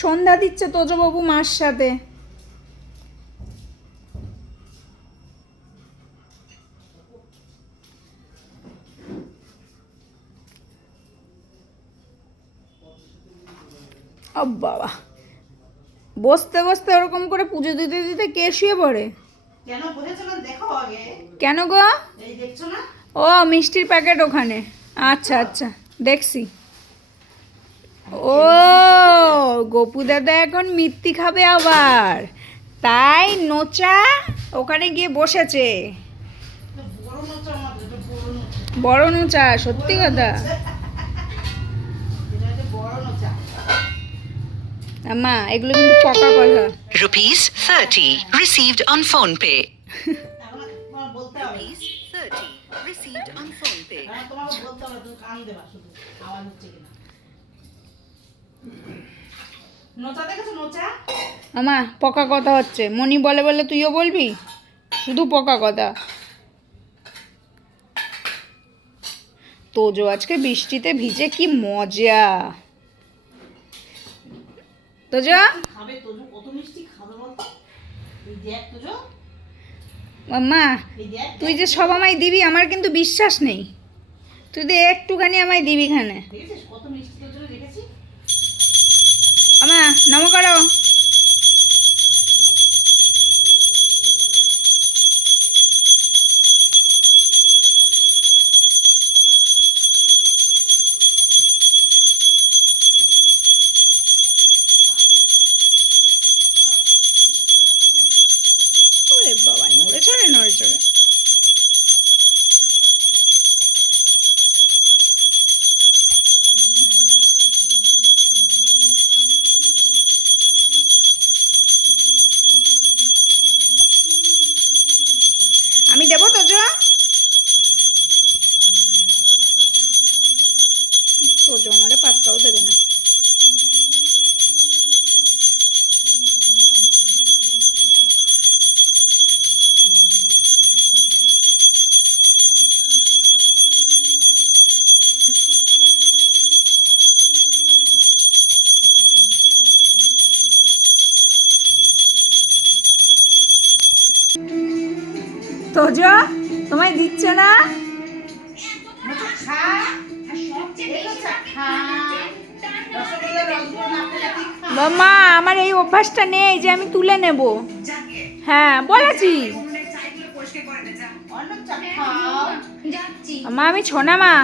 সন্ধ্যা দিচ্ছে তোজবাবু মার সাথে। বাবা। বসতে বসতে ওরকম করে পুজো দিতে দিতে কে শুয়ে পড়ে? কেন গো? ও মিষ্টির প্যাকেট ওখানে। আচ্ছা আচ্ছা দেখছি ও গোপু দাদা এখন মিত্তি খাবে আবার। তাই নোচা ওখানে গিয়ে বসেছে। বড় নোচা আমাদের এটা বড় নোচা বড় নোচা সত্যি কথা। মা এগুলো কিন্তু পকা কথা। Rupees 30 received on phone pay. এখন তোমার বলতে হবে Rupees 30 received on phone pay. এখন তোমাকে বলতে হবে তুমি কান দেবা শুধু। আওয়াজ হচ্ছে কিনা। নোচা দেখেছ নোচা? আমা পকা কথা হচ্ছে। মনি বলে বলে তুইও বলবি? শুধু পকা কথা। তোজো আজকে বৃষ্টিতে ভিজে কি মজা। তোজো? খাবে তোজো কত মিষ্টি খাবে বলতো? এই দেখ তোজো। মা তুই যে সব আমায় দিবি আমার কিন্তু বিশ্বাস নেই। তুই তো একটুখানি আমায় দিবি খানে কত মিষ্টি তোর জন্য রেখেছি আমা নম বাবা নড়ে চড়ে নড়ে চড়ে আমি দেবো তো তোজো আমারে পাত্তাও দেবে না। তোজো, তোমায় দিচ্ছে না? বাবা, আমার এই অভ্যাসটা নেই যে আমি তুলে নেব। হ্যাঁ বলেছি। মা, আমি ছোনা মা।